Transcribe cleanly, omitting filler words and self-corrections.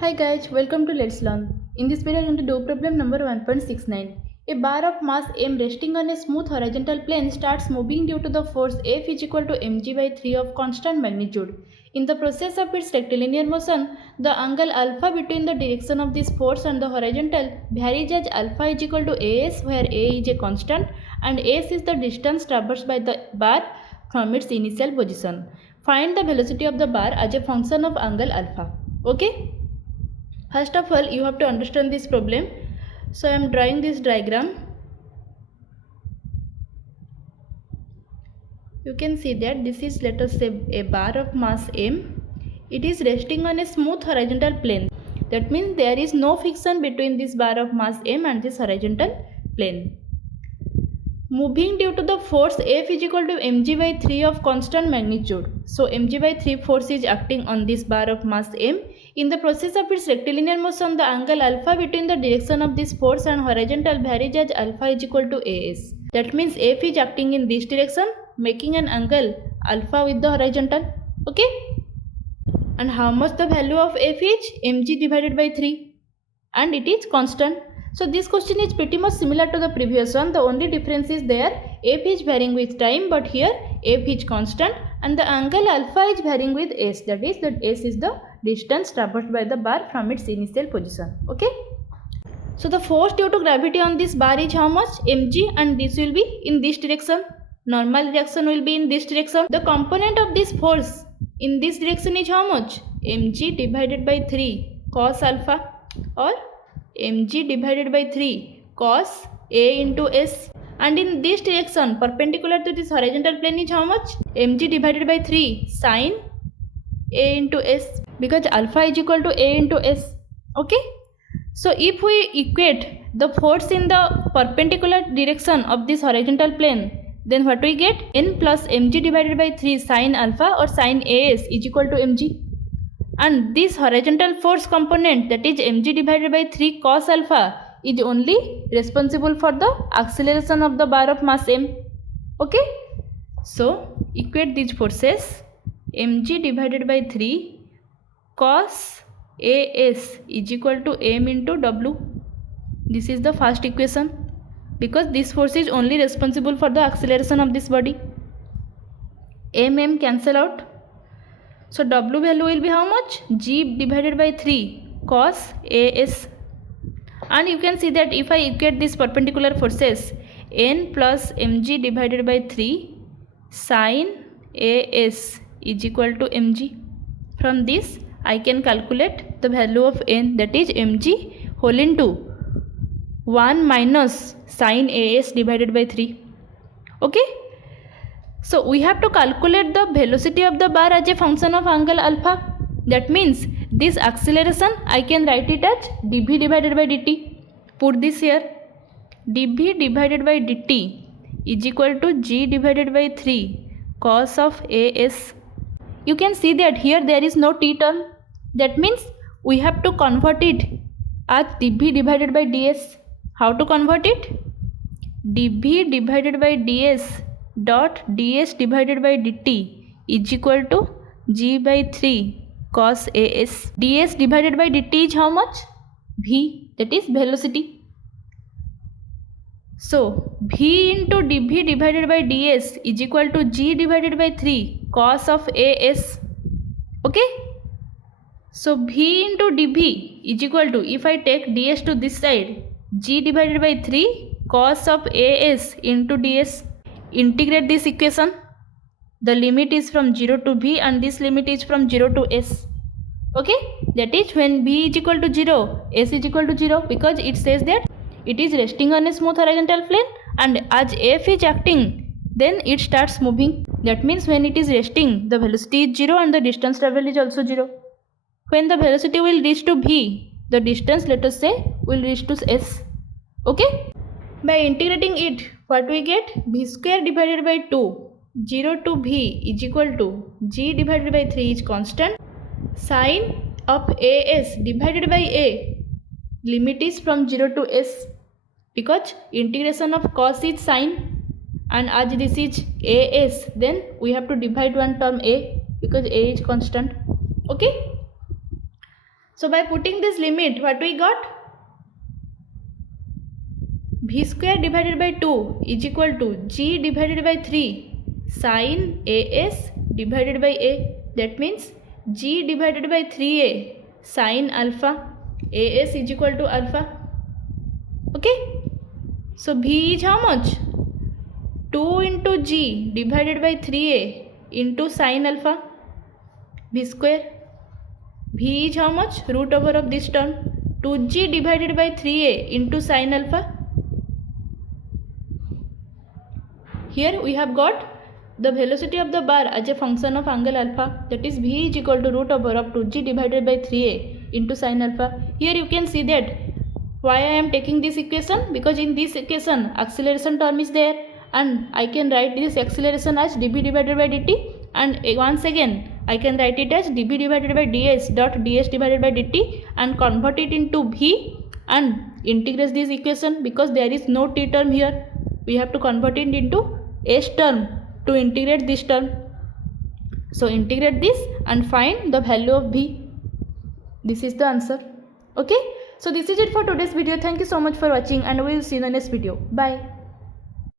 Hi guys, welcome to Let's Learn. In this video, I'm going to do problem number 1.69. A bar of mass m resting on a smooth horizontal plane starts moving due to the force F is equal to mg by 3 of constant magnitude. In the process of its rectilinear motion, the angle alpha between the direction of this force and the horizontal varies as alpha is equal to as, where a is a constant and s is the distance traversed by the bar from its initial position. Find the velocity of the bar as a function of angle alpha. Okay? First of all, you have to understand this problem. So I am drawing this diagram. You can see that this is, let us say, a bar of mass m. It is resting on a smooth horizontal plane. That means there is no friction between this bar of mass m and this horizontal plane. Moving due to the force F is equal to mg by 3 of constant magnitude. So mg by 3 force is acting on this bar of mass m. In the process of its rectilinear motion, the angle alpha between the direction of this force and horizontal varies as alpha is equal to as. That means F is acting in this direction, making an angle alpha with the horizontal. Okay? And how much the value of F is? Mg divided by 3. And it is constant. So this question is pretty much similar to the previous one. The only difference is there F is varying with time, but here F is constant and the angle alpha is varying with s. That is, that s is the distance traversed by the bar from its initial position. Okay. So the force due to gravity on this bar is how much? Mg, and this will be in this direction. Normal reaction will be in this direction. The component of this force in this direction is how much? Mg divided by 3 cos alpha, or mg divided by 3 cos a into s. And in this direction, perpendicular to this horizontal plane is how much? Mg divided by 3 sin a into s, because alpha is equal to a into s. Okay. So if we equate the force in the perpendicular direction of this horizontal plane, then what we get? N plus mg divided by 3 sin alpha or sin as is equal to mg. And this horizontal force component, that is mg divided by 3 cos alpha, is only responsible for the acceleration of the bar of mass m. Okay. So equate these forces. Mg divided by 3 cos as is equal to m into w. This is the first equation, because this force is only responsible for the acceleration of this body. M cancel out. So w value will be how much? G divided by 3 cos as. And you can see that if I equate these perpendicular forces, n plus mg divided by 3 sin as is equal to mg. From this I can calculate the value of n, that is mg whole into 1 minus sin as divided by 3. Okay. So we have to calculate the velocity of the bar as a function of angle alpha. That means this acceleration I can write it as dv divided by dt. Put this here. dv divided by dt is equal to g divided by 3 cos of as. You can see that here there is no t term. That means we have to convert it as dv divided by ds. How to convert it? dv divided by ds dot ds divided by dt is equal to g by 3 cos as. ds divided by dt is how much? V, that is velocity. So v into dv divided by ds is equal to g divided by 3 cos of as. Okay. So v into dv is equal to, if I take ds to this side, g divided by 3 cos of as into ds. Integrate this equation. The limit is from 0 to v and this limit is from 0 to s. Okay. That is, when v is equal to 0, s is equal to 0, because it says that it is resting on a smooth horizontal plane, and as f is acting, then it starts moving. That means when it is resting, the velocity is 0 and the distance traveled is also 0. When the velocity will reach to v, the distance, let us say, will reach to s. Okay. By integrating it, what we get? V square divided by 2, 0 to v is equal to g divided by 3 is constant, sin of as divided by a, limit is from 0 to s, because integration of cos is sin, and as this is as, then we have to divide one term a, because a is constant. Okay. So by putting this limit, what we got? V square divided by 2 is equal to G divided by 3 sin AS divided by A. That means G divided by 3A sin alpha, AS is equal to alpha. Okay. So V is how much? 2 into G divided by 3A into sin alpha, V square. V is how much? Root over of this term, 2G divided by 3A into sin alpha. Here we have got the velocity of the bar as a function of angle alpha, that is V is equal to root over of 2G divided by 3A into sin alpha. Here you can see that why I am taking this equation, because in this equation acceleration term is there and I can write this acceleration as dv divided by dt, and once again I can write it as dv divided by ds dot ds divided by dt and convert it into V and integrate this equation, because there is no t term here. We have to convert it into s term to integrate this term. So integrate this and find the value of V. This is the answer. Okay. So this is it for today's video. Thank you so much for watching and we will see you in the next video. Bye.